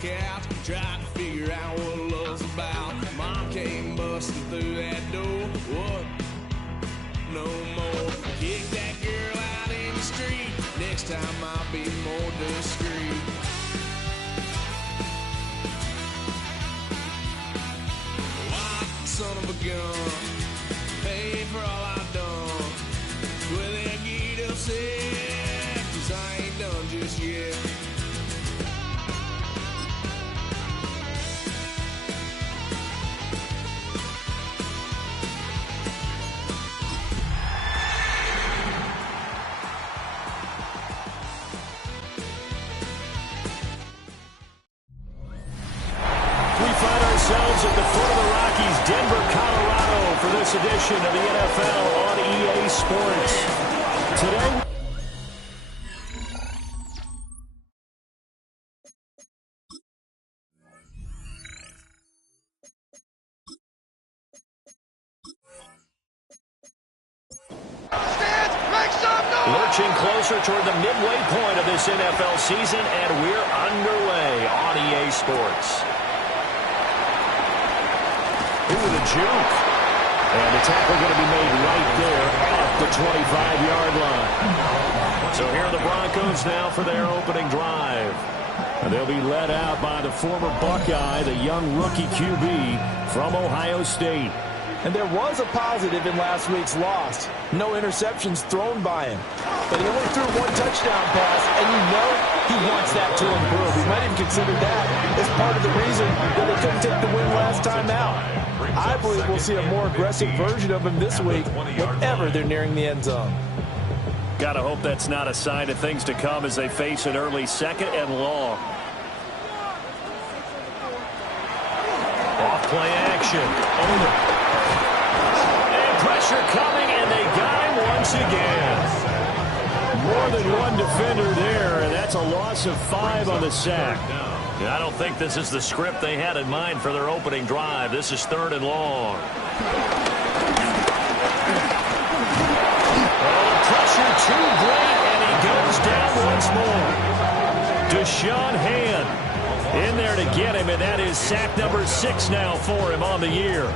daddy's couch, trying to figure out what love's about. Mom came busting through that door. What? No more. Kick that girl out in the street. Next time I'll be more discreet. Son of a gun, pay for all I've done. Well, they get upset, 'cause I ain't done just yet. We find ourselves at the foot of the Rockies, Denver, Colorado, for this edition of the NFL on EA Sports. Today, lurching closer toward the midway point of this NFL season, and we're underway on EA Sports. Ooh, the juke. And the tackle going to be made right there off the 25-yard line. So here are the Broncos now for their opening drive. And they'll be led out by the former Buckeye, the young rookie QB from Ohio State. And there was a positive in last week's loss. No interceptions thrown by him. But he only threw one touchdown pass, and you know he wants that to improve. He might even consider that as part of the reason that they couldn't take the win last time out. I believe we'll see a more aggressive version of him this week whenever they're nearing the end zone. Gotta hope that's not a sign of things to come as they face an early second and long. Off play action. Over. And pressure coming, and they got him once again. More than one defender there, and that's a loss of 5 on the sack. I don't think this is the script they had in mind for their opening drive. This is 3rd and long. Oh, pressure too great, and he goes down once more. Deshaun Hand in there to get him, and that is sack number 6 now for him on the year.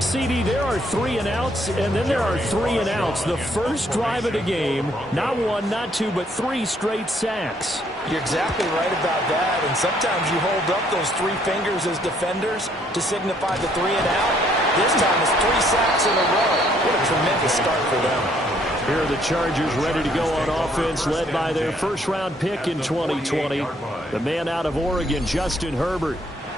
CD, there are 3 and outs, and then there are 3 and outs. The first drive of the game, not 1, not 2, but 3 straight sacks. You're exactly right about that, and sometimes you hold up those 3 fingers as defenders to signify the 3 and out. This time it's 3 sacks in a row. What a tremendous start for them. Here are the Chargers ready to go on offense, led by their first-round pick in 2020, the man out of Oregon, Justin Herbert.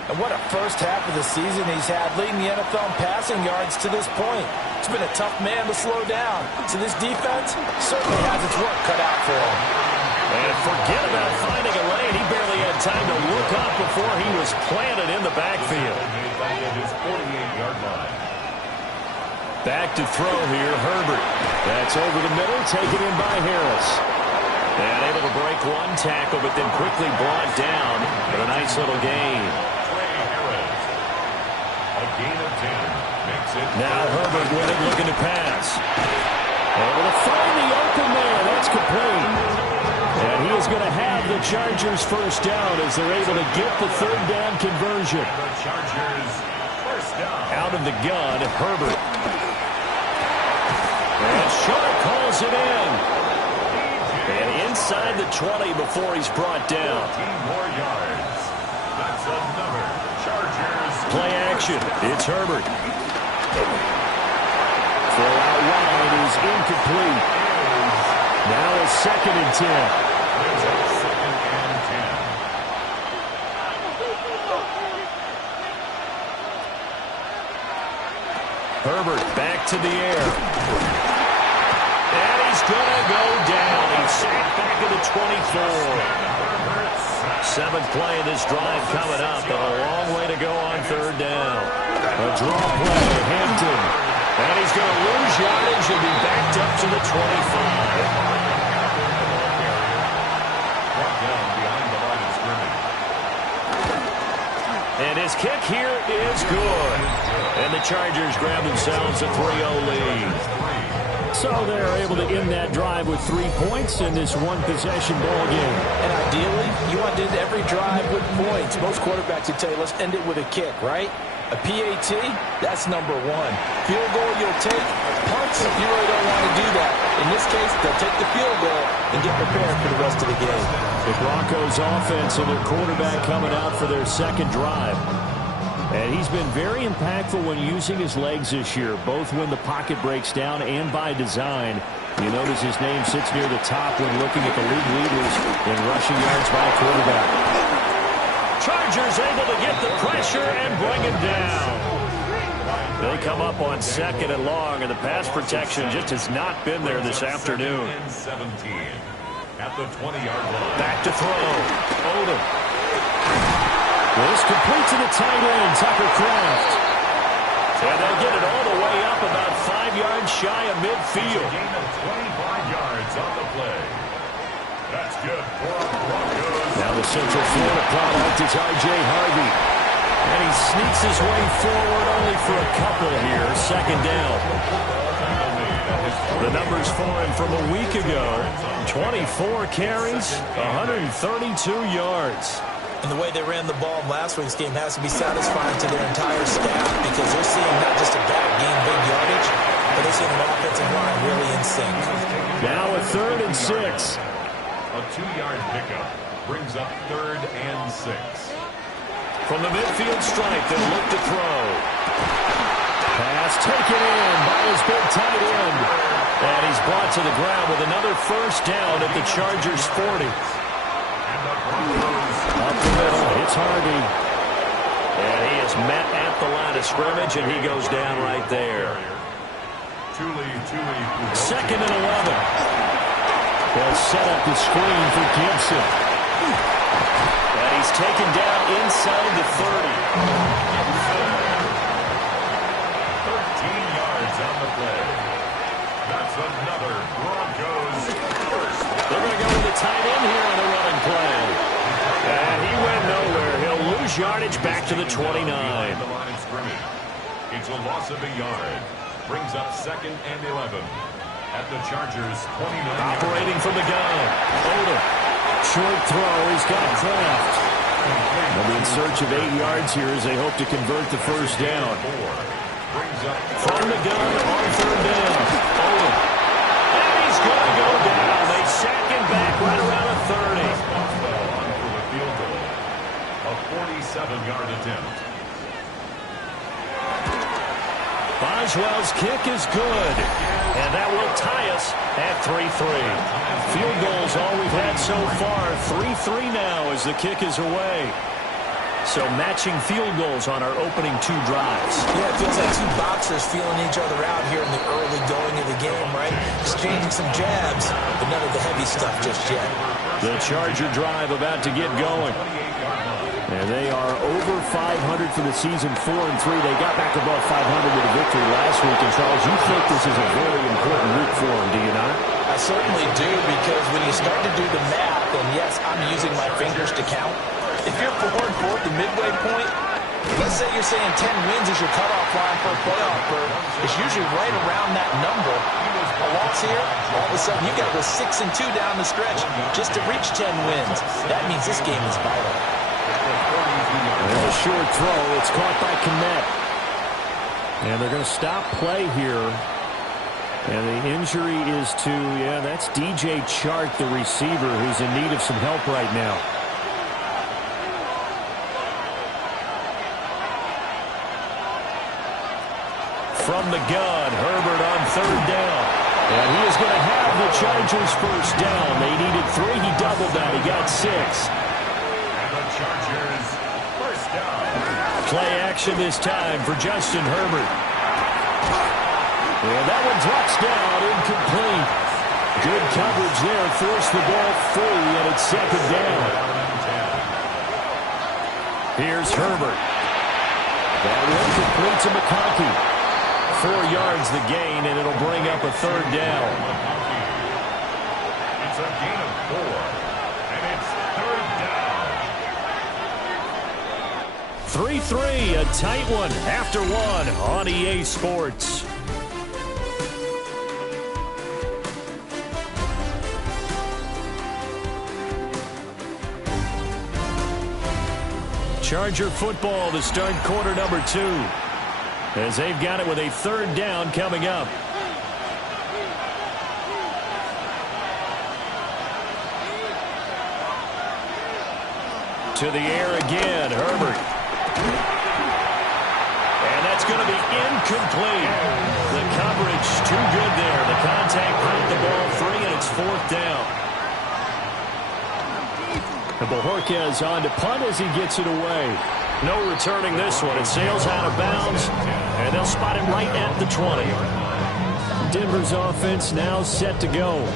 And what a first half of the season he's had, leading the NFL in passing yards to this point. It's been a tough man to slow down. So this defense certainly has its work cut out for him. And forget about finding a lane. He barely had time to look up before he was planted in the backfield. Back to throw here, Herbert. That's over the middle, taken in by Harris. And able to break one tackle, but then quickly brought down with a nice little gain. Now Herbert with it, looking to pass. Able to find the open man. That's complete. And he is going to have the Chargers first down as they're able to get the 3rd down conversion. Out of the gun, Herbert. And Sharp calls it in. And inside the 20 before he's brought down. Play action. It's Herbert. Throw out wide is incomplete. Now a 2nd and 10. Herbert back to the air. And he's going to go down. He's sacked back at the 24. 7th play of this drive coming up, but a long way to go on 3rd down. A draw play, Hampton. And he's going to lose yardage and be backed up to the 25. And his kick here is good. And the Chargers grab themselves a 3-0 lead. So they're able to end that drive with 3 points in this one-possession ball game. And ideally, you want to end every drive with points. Most quarterbacks would tell you, let's end it with a kick, right? A PAT, that's number one. Field goal you'll take. Punts, you really don't want to do that. In this case, they'll take the field goal and get prepared for the rest of the game. The Broncos offense and their quarterback coming out for their second drive. And he's been very impactful when using his legs this year, both when the pocket breaks down and by design. You notice his name sits near the top when looking at the league leaders in rushing yards by a quarterback. Chargers able to get the pressure and bring him down. They come up on 2nd and long, and the pass protection just has not been there this afternoon. 17 at the 20-yard line. Back to throw. Odom. This complete to the tight end, Tucker Kraft. And they'll get it all the way up about 5 yards shy of midfield. A gain of 25 yards on the play. That's good for the Broncos. Now the Central Florida product is R.J. Harvey. And he sneaks his way forward only for a couple here. 2nd down. The numbers for him from a week ago. 24 carries, 132 yards. And the way they ran the ball in last week's game has to be satisfying to their entire staff because they're seeing not just a back gain big yardage, but they're seeing an offensive line really in sync. Now a 3rd and 6. A 2-yard pickup brings up 3rd and 6. From the midfield stripe, they'll look to throw. Pass taken in by his big tight end. And he's brought to the ground with another 1st down at the Chargers' 40. Up the middle, it's Harvey. And he is met at the line of scrimmage, and he goes down right there. 2nd and 11. They'll set up the screen for Gibson. And he's taken down inside the 30. 13 yards on the play. That's another Broncos first. They're going to go with a tight end here on the running play. And he went nowhere. He'll lose yardage back to the 29. The line of scrimmage. It's a loss of a yard. Brings up 2nd and 11 at the Chargers' 29. Operating from the gun. Odom. Short throw. He's got Kraft. They'll be in search of 8 yards here as they hope to convert the 1st down. From the gun on 3rd down. Odom. And he's going to go down. They sack him back right around the 30. A 47-yard attempt. Boswell's kick is good. And that will tie us at 3-3. Field goals all we've had so far. 3-3 now as the kick is away. So matching field goals on our opening 2 drives. Yeah, it feels like 2 boxers feeling each other out here in the early going of the game, right? Exchanging some jabs, but none of the heavy stuff just yet. The Charger drive about to get going. And they are over 500 for the season, 4-3. They got back above 500 with a victory last week. And, Charles, you think this is a very important week for them, do you not? I certainly do, because when you start to do the math, and yes, I'm using my fingers to count, if you're 4-4 at the midway point, let's say you're saying 10 wins is your cutoff line for a playoff berth, it's usually right around that number. A loss here, all of a sudden you got to go 6-2 down the stretch just to reach 10 wins. That means this game is vital. There's a short throw. It's caught by Kmet. And they're going to stop play here. And the injury is to, that's DJ Chark, the receiver, who's in need of some help right now. From the gun, Herbert on 3rd down. And he is going to have the Chargers 1st down. They needed 3. He doubled that. He got 6. And the Chargers 1st down. Play action this time for Justin Herbert. And that one drops down, incomplete. Good coverage there, forced the ball free, and it's 2nd down. Here's Herbert. That one complete to McConkey. 4 yards the gain, and it'll bring up a 3rd down. It's a gain of 4, and it's 3rd down. 3-3, a tight one after 1 on EA Sports. Charger football to start quarter number 2. As they've got it with a third down coming up. To the air again, Herbert. And that's going to be incomplete. The coverage too good there. The contact brought the ball free, and it's fourth down. And Bojorquez on to punt as he gets it away. No returning this one. It sails out of bounds, and they'll spot him right at the 20. Denver's offense now set to go.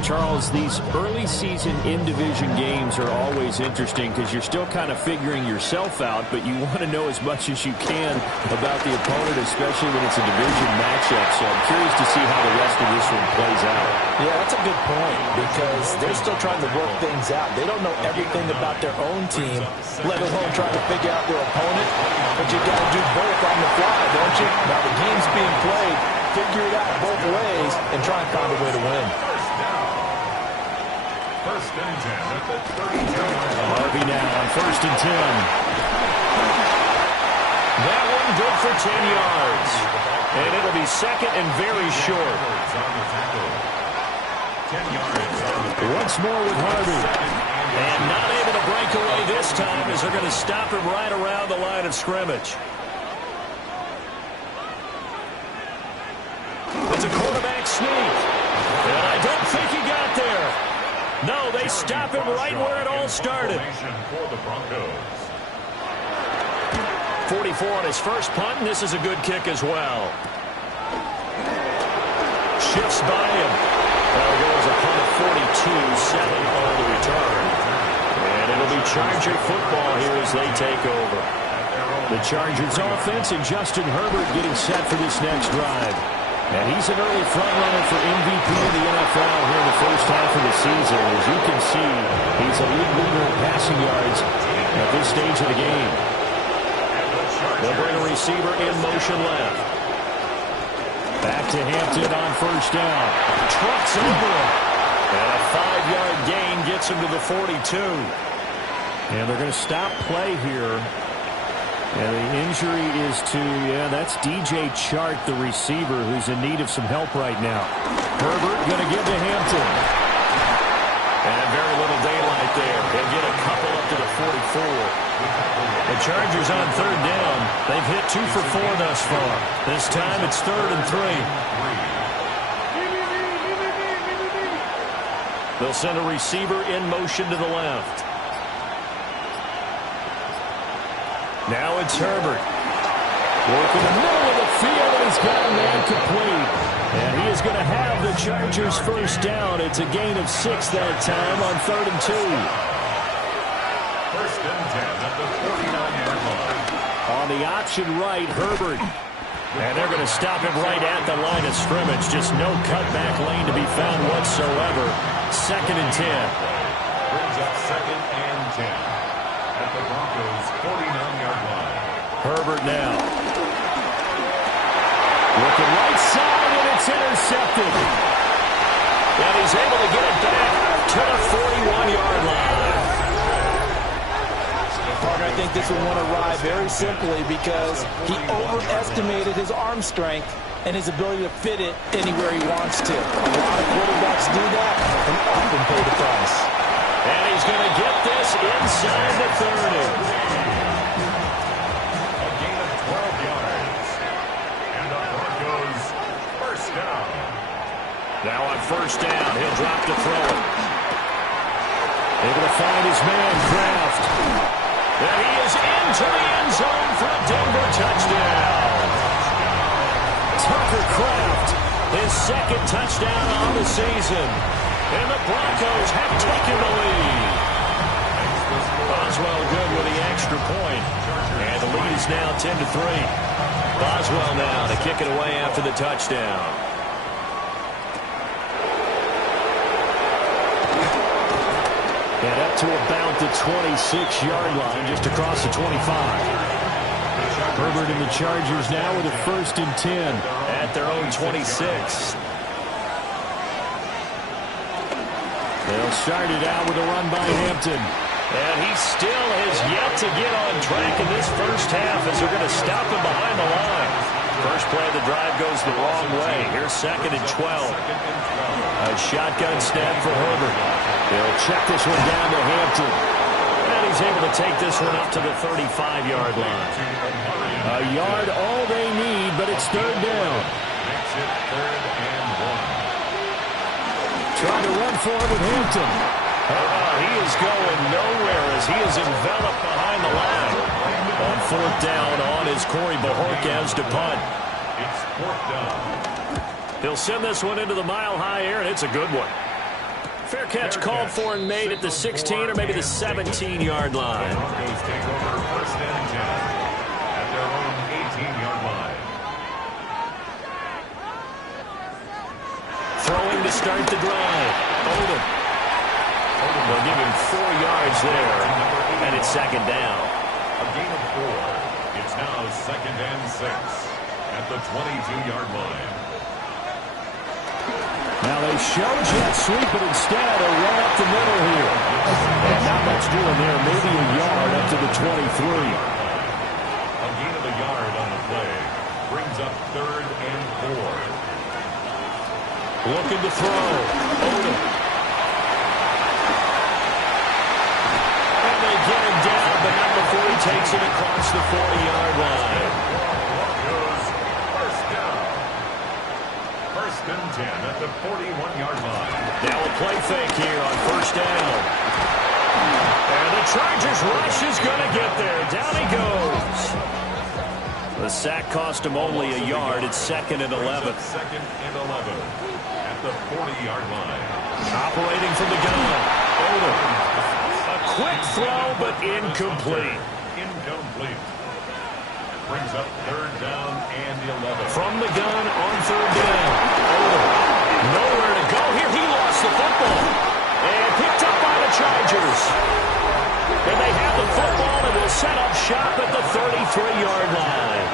Charles, these early season in-division games are always interesting because you're still kind of figuring yourself out, but you want to know as much as you can about the opponent, especially when it's a division matchup. So I'm curious to see how the rest of this one plays out. Yeah, that's a good point because they're still trying to work things out. They don't know everything about their own team, let alone trying to figure out their opponent. But you got to do both on the fly, don't you? Now the game's being played, figure it out both ways, and try and find a way to win. First and 10 at the 32. Harvey now on first and 10. That one good for 10 yards. And it'll be second and very short. 10 yards. Once more with Harvey. And not able to break away this time as they're going to stop him right around the line of scrimmage. It's a quarterback sneak. And I don't think he got there. No, they stop him right where it all started. 44 on his first punt, and this is a good kick as well. Shifts by him. There goes a punt of 42, 7 on the return. And it'll be Charger football here as they take over. The Chargers offense and Justin Herbert getting set for this next drive. And he's an early front-runner for MVP in the NFL here in the first half of the season. As you can see, he's a league leader in passing yards at this stage of the game. They'll bring a receiver in motion left. Back to Hampton on first down. Trucks over him. And a 5-yard gain gets him to the 42. And they're going to stop play here. And the injury is to, that's DJ Chark, the receiver, who's in need of some help right now. Herbert going to give to Hampton. And very little daylight there. He'll get a couple up to the 44. The Chargers on third down. They've hit 2 for 4 thus far. This time it's third and 3. They'll send a receiver in motion to the left. Now it's Herbert. Working the middle of the field, and he's got a man complete. And he is going to have the Chargers first down. It's a gain of 6 that time on third and 2. First and 10 at the 49-yard line. On the option right, Herbert. And they're going to stop him right at the line of scrimmage. Just no cutback lane to be found whatsoever. Second and 10. Brings up second and 10 at the Broncos' 49-yard line. Herbert now. Looking right side, and it's intercepted. And he's able to get it back to the 41-yard line. I think this one won a ride very simply because he overestimated his arm strength and his ability to fit it anywhere he wants to. A lot of quarterbacks do that and often pay the price. And he's going to get this inside the 30. A gain of 12 yards. And the Broncos first down. Now on first down, he'll drop to throw it. Able to find his man, Kraft. And he is into the end zone for a Denver touchdown. Tucker Kraft, his second touchdown on the season. And the Broncos have taken the lead. Boswell good with the extra point. And the lead is now 10-3. Boswell now to kick it away after the touchdown. And up to about the 26-yard line, just across the 25. Herbert and the Chargers now with a first and 10 at their own 26. They'll start it out with a run by Hampton. And he still has yet to get on track in this first half as they're going to stop him behind the line. First play of the drive goes the wrong way. Here's 2nd and 12. A shotgun snap for Herbert. They'll check this one down to Hampton. And he's able to take this one up to the 35-yard line. A yard all they need, but it's 3rd down. Makes it 3rd and 1. Trying to run for it with Hampton. He is going nowhere as he is enveloped behind the line. On 4th down on is Corey Bojorquez to punt. It's 4th down. He'll send this one into the mile-high air, and it's a good one. Fair catch called for and made at the 16 or maybe the 17-yard line. Broncos take over 1st and 10 at their own 18-yard line. Throwing to start the drive. Odom. They'll give him 4 yards there, and it's 2nd down. A gain of 4. It's now 2nd and 6 at the 22-yard line. Now they show jet sweep, but instead a run up the middle here. And not much doing there, maybe a yard up to the 23. A gain of a yard on the play brings up 3rd and 4. Looking to throw. Odom. Get him down, but not before he takes it across the 40-yard line. Broncos 1st down. 1st and 10 at the 41-yard line. Now a play fake here on 1st down. And the Chargers rush is going to get there. Down he goes. The sack cost him only a yard. It's 2nd and 11. 2nd and 11 at the 40-yard line. Operating from the gun. Odom. Quick throw, but incomplete. Incomplete. Brings up 3rd down and 11. From the gun on 3rd down. Nowhere to go here. He lost the football. And picked up by the Chargers. And they have the football and will set up shop at the 33-yard line.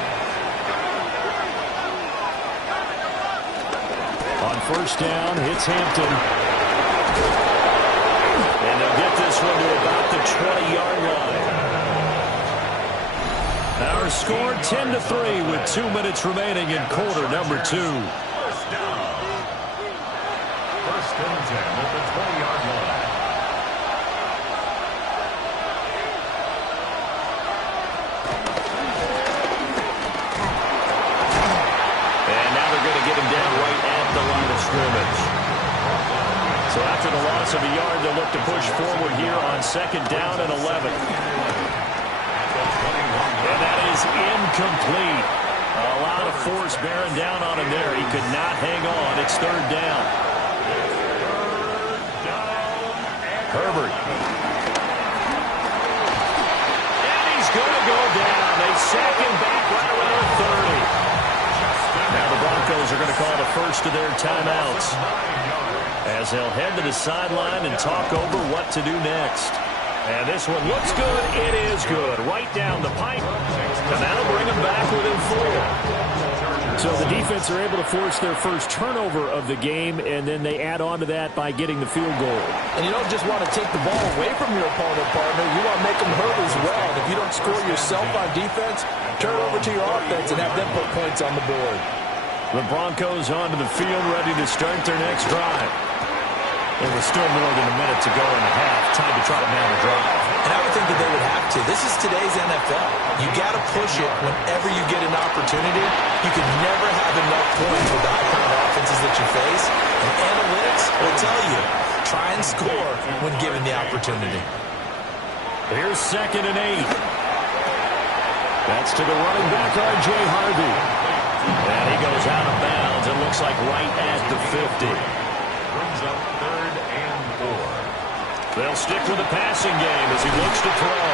On 1st down, hits Hampton. And they'll get this one to about the 20-yard line. Our score 10-3 with 2 minutes remaining in quarter number 2. 1st down. 1st and 10 at the 20-yard line. And now they're going to get him down right at the line of scrimmage. So after the loss of a yard, they'll look to push forward here on 2nd down and 11. And that is incomplete. A lot of force bearing down on him there. He could not hang on. It's 3rd down. Herbert. And he's going to go down. They sack him back right around the 30. Now the Broncos are going to call the first of their timeouts, as they'll head to the sideline and talk over what to do next. And this one looks good. It is good. Right down the pipe. And that'll bring them back within 4. So the defense are able to force their first turnover of the game, and then they add on to that by getting the field goal. And you don't just want to take the ball away from your opponent, partner. You want to make them hurt as well. If you don't score yourself on defense, turn over to your offense and have them put points on the board. The Broncos onto the field, ready to start their next drive. There was still more than a minute to go in the half. Time to try to man the drive. And I would think that they would have to. This is today's NFL. You got to push it whenever you get an opportunity. You can never have enough points with the high-powered offenses that you face. And analytics will tell you, try and score when given the opportunity. Here's 2nd and 8. That's to the running back, R.J. Harvey. And he goes out of bounds. It looks like right at the 50. Brings up 3rd and 4. They'll stick with the passing game as he looks to throw.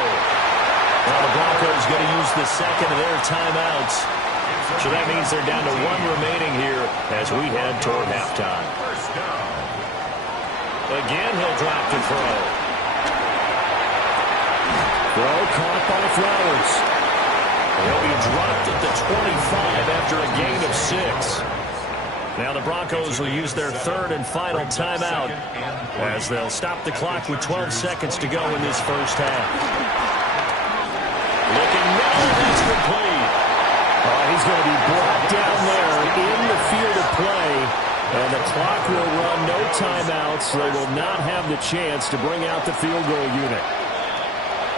Well, the Broncos going to use the second of their timeouts. So that means they're down to 1 remaining here as we head toward halftime. 1st down. Again, he'll drop to throw. Throw caught by Flowers. He'll be dropped at the 25 after a gain of 6. Now the Broncos will use their third and final timeout as they'll stop the clock with 12 seconds to go in this first half. Looking middle, that's complete. He's going to be brought down there in the field of play, and the clock will run no timeouts. They will not have the chance to bring out the field goal unit.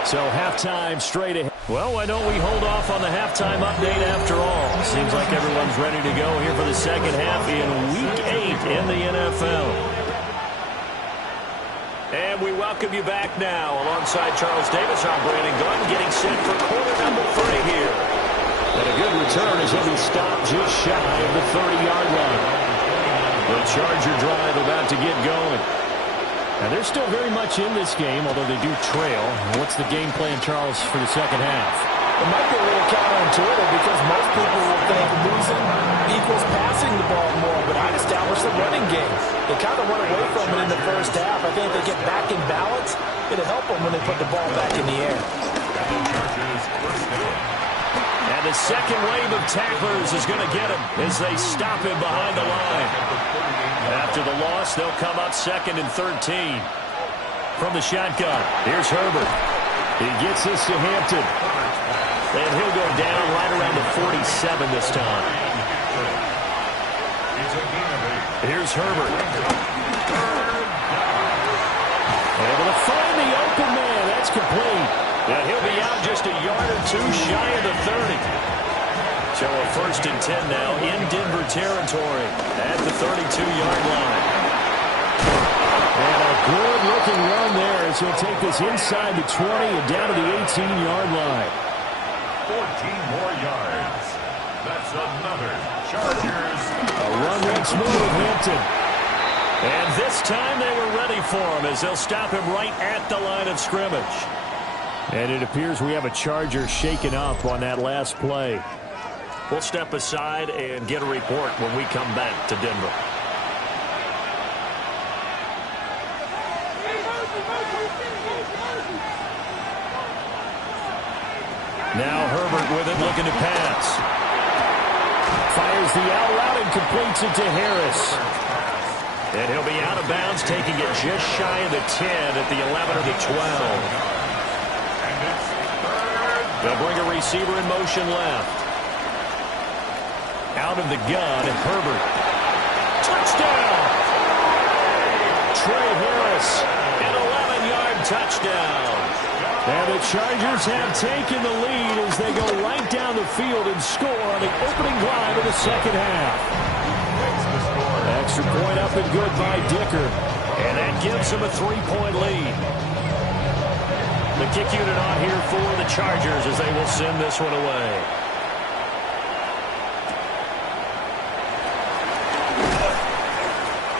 So halftime straight ahead. Well, why don't we hold off on the halftime update after all? Seems like everyone's ready to go here for the second half in Week 8 in the NFL. And we welcome you back now. Alongside Charles Davis, I'm Brandon Gunn, getting set for quarter number 3 here. And a good return as he'll be stopped just shy of the 30-yard line. The Charger drive about to get going. And they're still very much in this game, although they do trail. What's the game plan, Charles, for the second half? It might be a little counterintuitive because most people will think losing equals passing the ball more, but I'd establish the running game. They kind of run away from it in the first half. I think if they get back in balance, it'll help them when they put the ball back in the air. And the second wave of tacklers is going to get him as they stop him behind the line. After the loss, they'll come up 2nd and 13. From the shotgun, here's Herbert. He gets this to Hampton. And he'll go down right around the 47 this time. Here's Herbert. Able to find the open man. That's complete. And he'll be out just a yard or two shy of the 30. So a 1st and 10 now in Denver territory at the 32-yard line. And a good-looking run there as he'll take this inside the 20 and down to the 18-yard line. 14 more yards. That's another Chargers. A run once more with Hampton. And this time they were ready for him as they'll stop him right at the line of scrimmage. And it appears we have a Charger shaken up on that last play. We'll step aside and get a report when we come back to Denver. Now Herbert with it, looking to pass. Fires the out route and completes it to Harris. And he'll be out of bounds, taking it just shy of the 10 at the 11 or the 12. They'll bring a receiver in motion left. Out of the gun, Herbert. Touchdown! Trey Harris, an 11-yard touchdown. And the Chargers have taken the lead as they go right down the field and score on the opening drive of the second half. Extra point up and good by Dicker. And that gives them a 3-point lead. The kick unit on here for the Chargers as they will send this one away.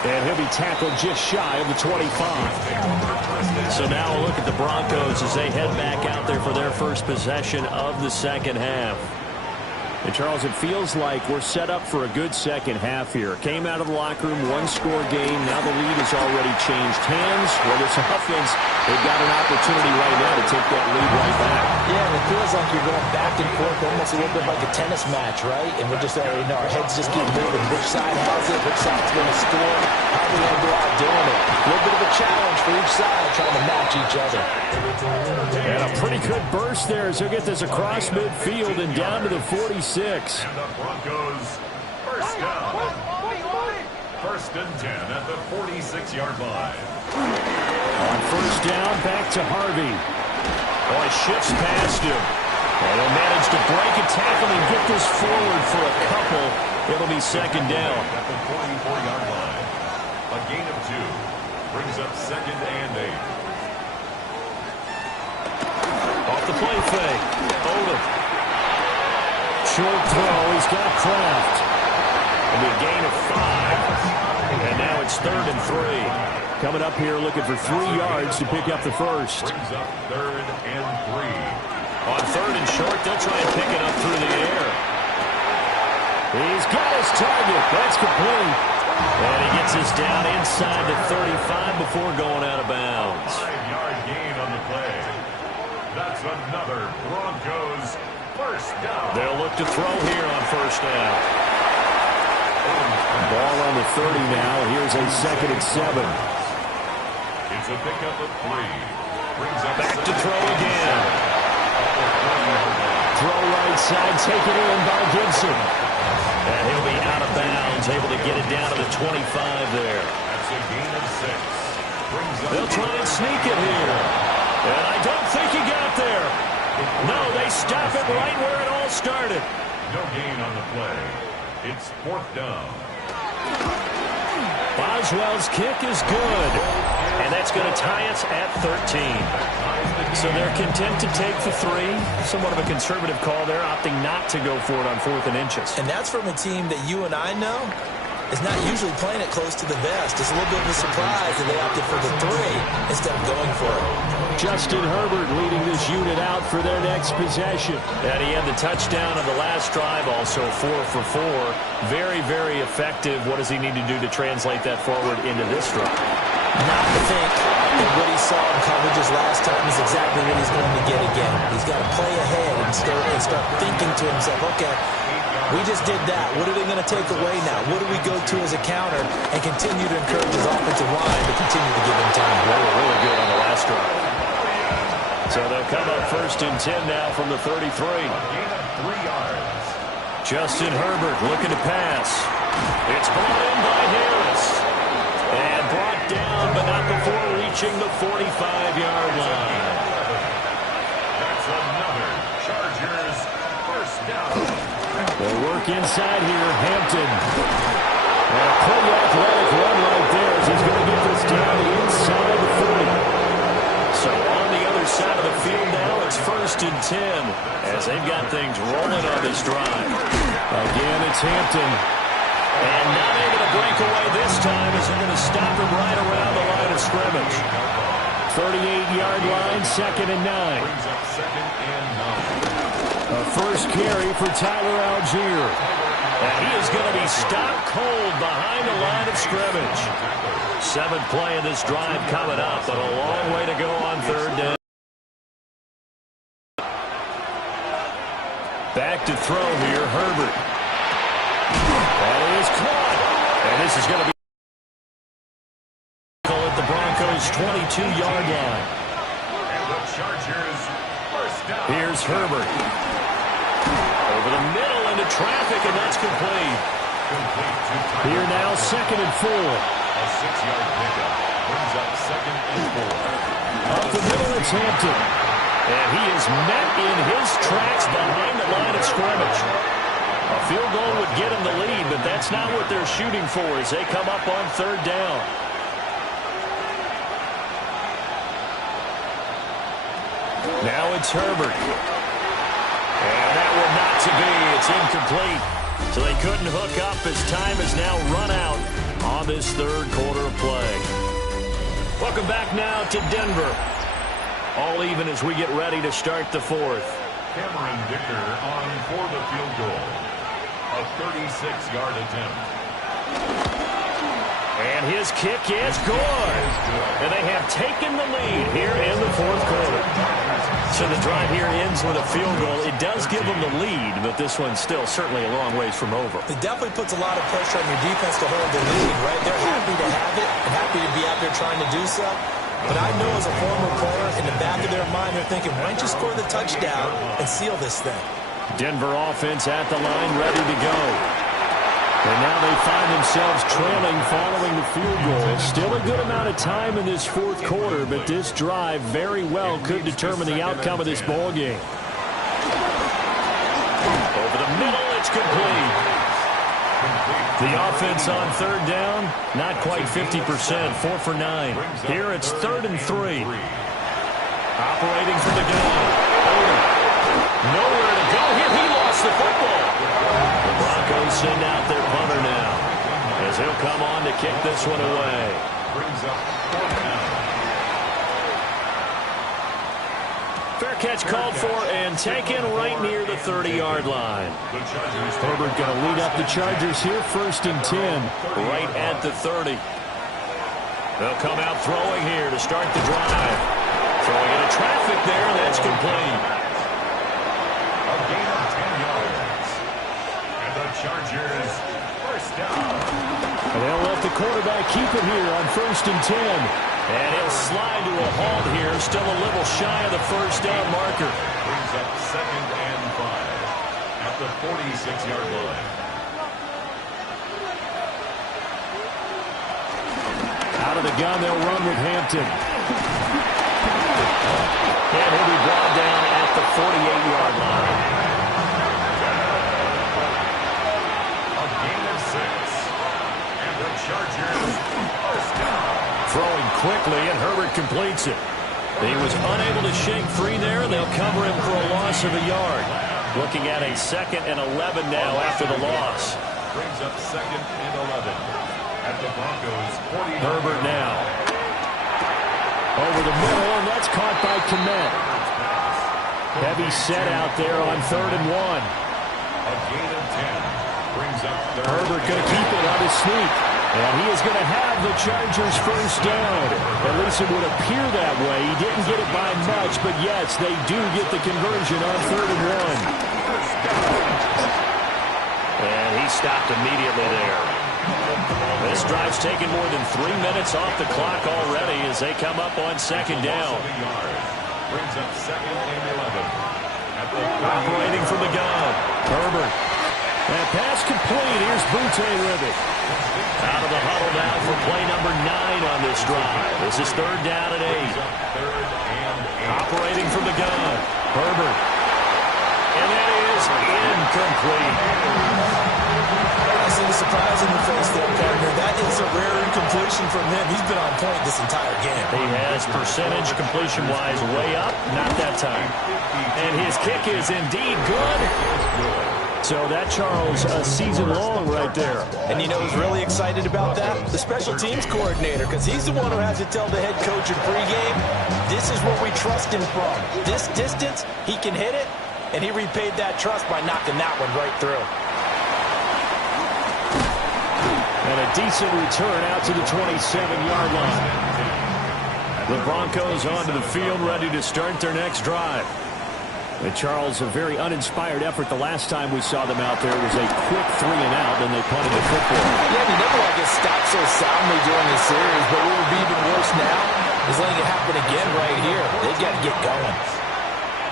And he'll be tackled just shy of the 25. So now a look at the Broncos as they head back out there for their first possession of the second half. And Charles, it feels like we're set up for a good second half here. Came out of the locker room, one-score game. Now the lead has already changed hands. Well, this offense, they've got an opportunity right now to take that lead right back. Yeah, and it feels like you're going back and forth almost a little bit like a tennis match, right? And we're just already know our heads just keep moving. Which side has it? Which side's going to score? How are we going to go out doing it? A little bit of a challenge for each side, trying to match each other. And a pretty good burst there as he'll get this across midfield and down to the 46. And the Broncos first down. 1st and 10 at the 46-yard line. On first down, back to Harvey. Oh, he shifts past him. And he'll manage to break a tackle and get this forward for a couple. It'll be second down. At the 44-yard line. A gain of 2 brings up 2nd and 8. Off the play fake. Odom. Short throw. He's got Kraft. It'll be a gain of 5. And now it's 3rd and 3. Coming up here looking for 3 yards to pick up the first. Brings up 3rd and 3. On 3rd and short, they'll try and pick it up through the air. He's got his target. That's complete. And he gets us down inside the 35 before going out of bounds. 5-yard gain on the play. That's another Broncos first down. They'll look to throw here on first down. Ball on the 30 now. Here's a 2nd and 7. It's a pickup of 3. Brings up Back to throw again. Throw right side, taken in by Gibson. And he'll be out of bounds, able to get it down to the 25 there. That's a gain of 6. They'll try and sneak it here. And I don't think he got there. No, they stop it right where it all started. No gain on the play. It's 4th down. Boswell's kick is good. And that's going to tie us at 13. So they're content to take the 3. Somewhat of a conservative call there, opting not to go for it on 4th and inches. And that's from a team that you and I know is not usually playing it close to the vest. It's a little bit of a surprise that they opted for the 3 instead of going for it. Justin Herbert leading this unit out for their next possession. And he had the touchdown on the last drive, also 4 for 4. Very, very effective. What does he need to do to translate that forward into this drive? Not to think that what he saw in coverages last time is exactly what he's going to get again. He's got to play ahead and start thinking to himself, okay, we just did that. What are they going to take away now? What do we go to as a counter? And continue to encourage his offensive line to continue to give him time. They were really good on the last drive. So they'll come up 1st and 10 now from the 33. Gain of 3 yards. Justin Herbert looking to pass. It's brought in by Harris. And brought down, but not before reaching the 45-yard line. That's another Chargers 1st down. They'll work inside here, Hampton. And a pretty athletic run right there as he's going to get this down the inside the 40. So on the other side of the field now, it's 1st and 10 as they've got things rolling on this drive. Again, it's Hampton. And not able to break away this time as they're going to stop him right around the line of scrimmage. 38-yard line, 2nd and 9. Brings up 2nd and 9. A first carry for Tyler Algier. And he is going to be stopped cold behind the line of scrimmage. 7th play of this drive coming up, but a long way to go on 3rd down. Back to throw here, Herbert. And it is caught. And this is going to be at the Broncos' 22-yard line. And the Chargers 1st down. Here's Herbert. Over the middle into traffic, and that's complete. Complete to Tyler. Here now, 2nd and 4. A 6-yard pickup. Brings up 2nd and 4. Up the middle, it's Hampton. And he is met in his tracks behind the line of scrimmage. A field goal would get him the lead, but that's not what they're shooting for as they come up on 3rd down. Now it's Herbert. And that will not to be. It's incomplete. So they couldn't hook up as time is now run out on this 3rd quarter of play. Welcome back now to Denver. All even as we get ready to start the 4th. Cameron Dicker on for the field goal. A 36-yard attempt. And his kick is good. And they have taken the lead here in the 4th quarter. So the drive here ends with a field goal. It does give them the lead, but this one's still certainly a long ways from over. It definitely puts a lot of pressure on your defense to hold the lead, right? They're happy to have it and happy to be out there trying to do so. But I know as a former player, in the back of their mind, they're thinking, why don't you score the touchdown and seal this thing? Denver offense at the line, ready to go. And now they find themselves trailing following the field goal. Still a good amount of time in this 4th quarter, but this drive very well could determine the outcome of this ball game. Over the middle, it's complete. The offense on 3rd down, not quite 50%, 4 for 9. Here it's 3rd and 3. Operating from the gun. Nowhere to go here. He lost the football. The Broncos send out their punter now as he'll come on to kick this one away. Brings up 4th down. Fair catch called for and taken right near the 30-yard line. Herbert going to lead up the Chargers here, 1st and 10, right at the 30. They'll come out throwing here to start the drive. Throwing into traffic there, and that's complete. A gain of 10 yards. And the Chargers 1st first down. And they'll let the quarterback keep it here on 1st and 10. And he'll slide to a halt here, still a little shy of the first down marker. Brings up 2nd and 5 at the 46-yard line. Out of the gun, they'll run with Hampton. And he'll be brought down at the 48-yard line. A gain of 6. And the Chargers first down. Throwing quickly, and Herbert completes it. He was unable to shake free there, and they'll cover him for a loss of a yard. Looking at a 2nd and 11 now after the loss. Brings up 2nd and 11 at the Broncos 40. Herbert now. Over the middle, and that's caught by Kmet. Heavy set out there on 3rd and 1. A gain of 10. Brings up 3rd. Herbert going to keep it on his sneak. And he is going to have the Chargers first down. At least it would appear that way. He didn't get it by much, but yes, they do get the conversion on 3rd and 1. And he stopped immediately there. This drive's taken more than 3 minutes off the clock already as they come up on 2nd down. Brings up 2nd and 11. Operating from the gun. Herbert. That pass complete. Here's Butte with it. Out of the huddle now for play number 9 on this drive. This is 3rd down and 8. Operating from the gun. Herbert. And that is incomplete. I see the surprise in the face there, partner. That is a rare incompletion from him. He's been on point this entire game. He has percentage completion-wise way up. Not that time. And his kick is indeed good. So that, Charles, a season long right there. And you know who's really excited about that? The special teams coordinator, because he's the one who has to tell the head coach in pregame, this is where we trust him from. This distance, he can hit it, and he repaid that trust by knocking that one right through. And a decent return out to the 27-yard line. The Broncos onto the field, ready to start their next drive. And Charles, a very uninspired effort the last time we saw them out there was a quick 3 and out, and they punted the football. Yeah, they never like get stopped so soundly during the series, but what would be even worse now is letting it happen again right here. They've got to get going.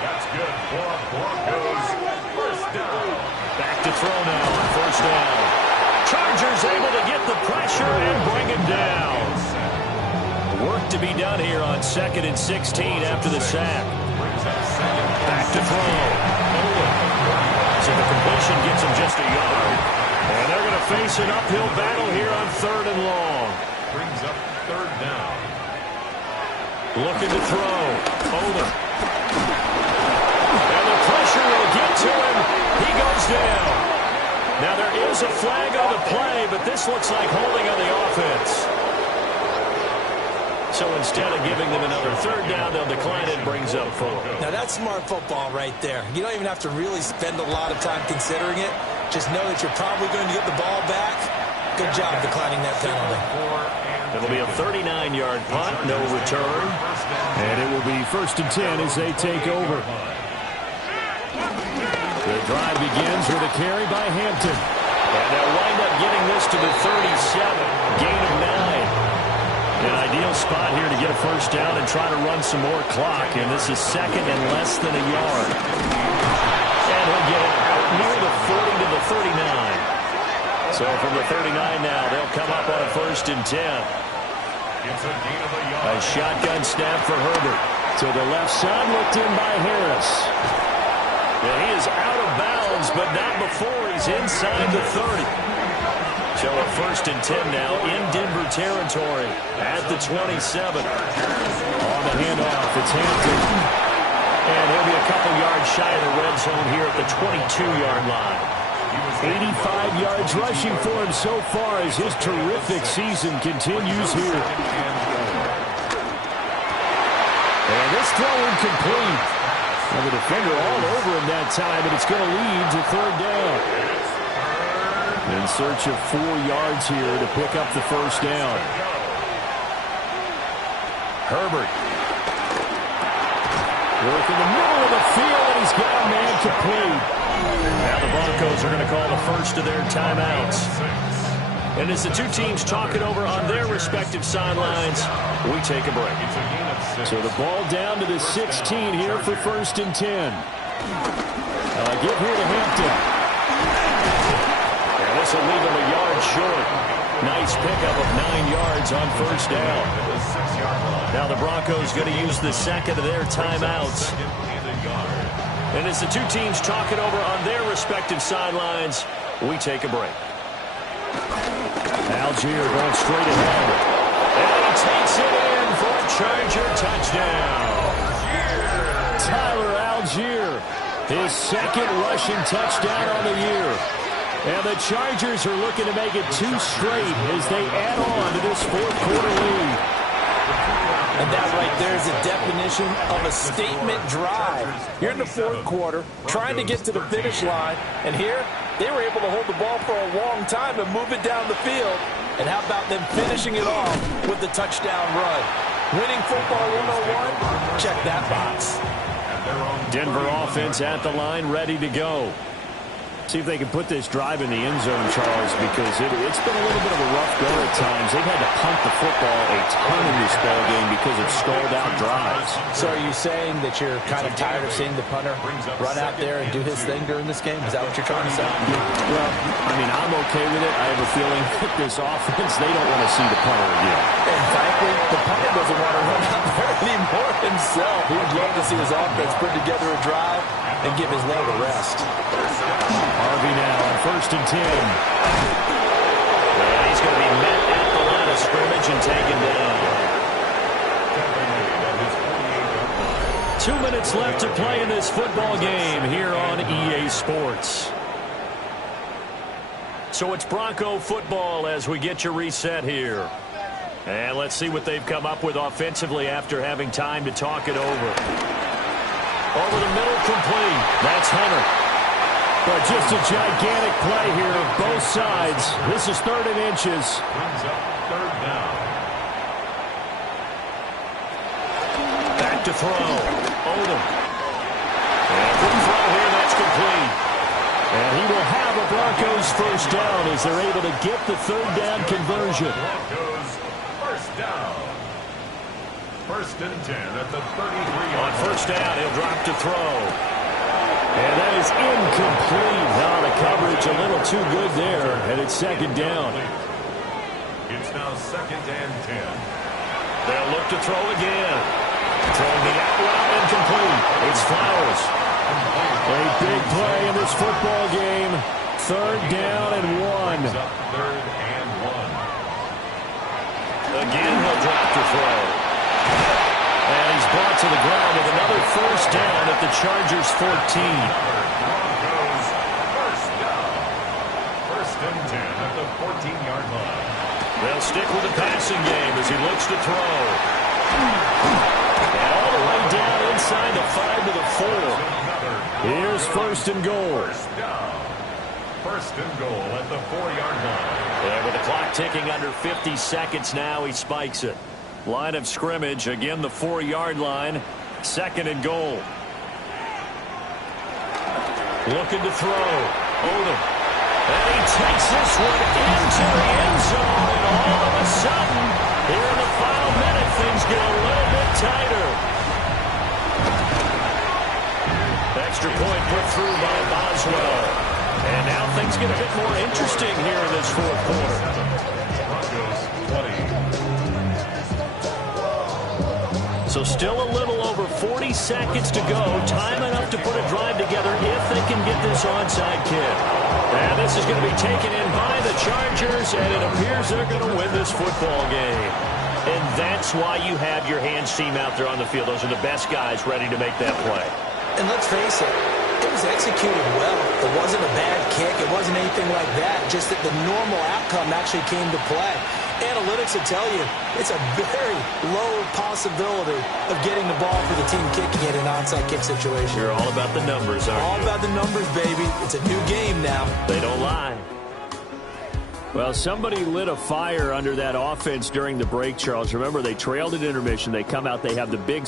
That's good for Broncos. First down. Back to throw now on 1st down. Chargers able to get the pressure and bring him down. Work to be done here on 2nd and 16 after the sack. Back to throw. So the completion gets him just a yard. And they're going to face an uphill battle here on 3rd and long. Brings up 3rd down. Looking to throw. Over. And the pressure will get to him. He goes down. Now there is a flag on the play, but this looks like holding on the offense. So instead of giving them another 3rd down, they'll decline it, brings up 4. Now that's smart football right there. You don't even have to really spend a lot of time considering it. Just know that you're probably going to get the ball back. Good job declining that penalty. It'll be a 39-yard punt, no return. And it will be 1st and 10 as they take over. The drive begins with a carry by Hampton. And they'll wind up getting this to the 37. Gain of 9. An ideal spot here to get a first down and try to run some more clock. And this is 2nd and less than a yard. And he'll get it out near the 40 to the 39. So from the 39 now, they'll come up on 1st and 10. A shotgun snap for Herbert. To the left side, looked in by Harris. And he is out of bounds, but not before he's inside the 30. So a 1st and 10 now in Denver territory at the 27. On the handoff, it's Hampton. And he'll be a couple yards shy of the red zone here at the 22-yard line. 85 yards rushing for him so far as his terrific season continues here. And this throw incomplete. And the defender all over him that time, and it's going to lead to 3rd down. In search of 4 yards here to pick up the first down. Herbert. Work in the middle of the field, and he's got a man complete. Now the Broncos are going to call the first of their timeouts. And as the two teams talk it over on their respective sidelines, we take a break. So the ball down to the 16 here for 1st and 10. Give here to Hampton. And this will leave him a yard short. Nice pickup of 9 yards on 1st down. Now the Broncos going to use the second of their timeouts. And as the two teams talk it over on their respective sidelines, we take a break. Algier going straight ahead. And he takes it in for a Charger touchdown. Tyler Algier, his second rushing touchdown on the year. And the Chargers are looking to make it 2 straight as they add on to this 4th quarter lead. And that right there is a definition of a statement drive. You're in the 4th quarter, trying to get to the finish line, and here they were able to hold the ball for a long time and move it down the field. And how about them finishing it off with the touchdown run? Winning football 101? Check that box. Denver offense at the line, ready to go. See if they can put this drive in the end zone, Charles, because it's been a little bit of a rough go at times. They've had to punt the football a ton in this ball game because of stalled out drives. So are you saying that you're kind of tired of seeing the punter run out there and do his thing during this game? Is that what you're trying to say? Well, I mean, I'm okay with it. I have a feeling that this offense, they don't want to see the punter again. And frankly, the punter doesn't want to run out there anymore himself. He would love to see his offense put together a drive and give his leg a rest. Harvey now on 1st and 10. And he's going to be met at the line of scrimmage and taken down. 2 minutes left to play in this football game here on EA Sports. So it's Bronco football as we get you reset here. And let's see what they've come up with offensively after having time to talk it over. Over the middle, complete. That's Hunter. But just a gigantic play here, both sides. This is 3rd and inches. Brings up 3rd down. Back to throw. Odom. And a quick throw here, that's complete. And he will have a Broncos 1st down as they're able to get the 3rd down conversion. Broncos 1st down. 1st and 10 at the 33. On 1st down, he'll drop to throw. And that is incomplete. Now the coverage a little too good there, and it's 2nd down. It's now 2nd and 10. They'll look to throw again. Throwing the out route, incomplete. It's Flowers. A big play in this football game. 3rd down and 1. 3rd and 1. Again, he'll drop to throw. And he's brought to the ground with another 1st down at the Chargers 14. Broncos 1st down. 1st and 10 at the 14-yard line. They'll stick with the passing game as he looks to throw. And all the way down inside the 5 to the 4. Here's 1st and goal. 1st down. 1st and goal at the 4-yard line. And with the clock ticking under 50 seconds now, he spikes it. Line of scrimmage, again the 4-yard line. 2nd and goal. Looking to throw. Odom. And he takes this one into the end zone. And all of a sudden, here in the final minute, things get a little bit tighter. Extra point put through by Boswell. And now things get a bit more interesting here in this 4th quarter. Broncos 20. So still a little over 40 seconds to go. Time enough to put a drive together if they can get this onside kick. And this is going to be taken in by the Chargers, and it appears they're going to win this football game. And that's why you have your hands team out there on the field. Those are the best guys ready to make that play. And let's face it, it was executed well. It wasn't a bad kick. It wasn't anything like that. Just that the normal outcome actually came to play. Analytics will tell you it's a very low possibility of getting the ball for the team kicking it in an onside kick situation. You're all about the numbers, aren't you? All about the numbers, baby. It's a new game now. They don't lie. Well, somebody lit a fire under that offense during the break, Charles. Remember, they trailed at intermission. They come out, they have the big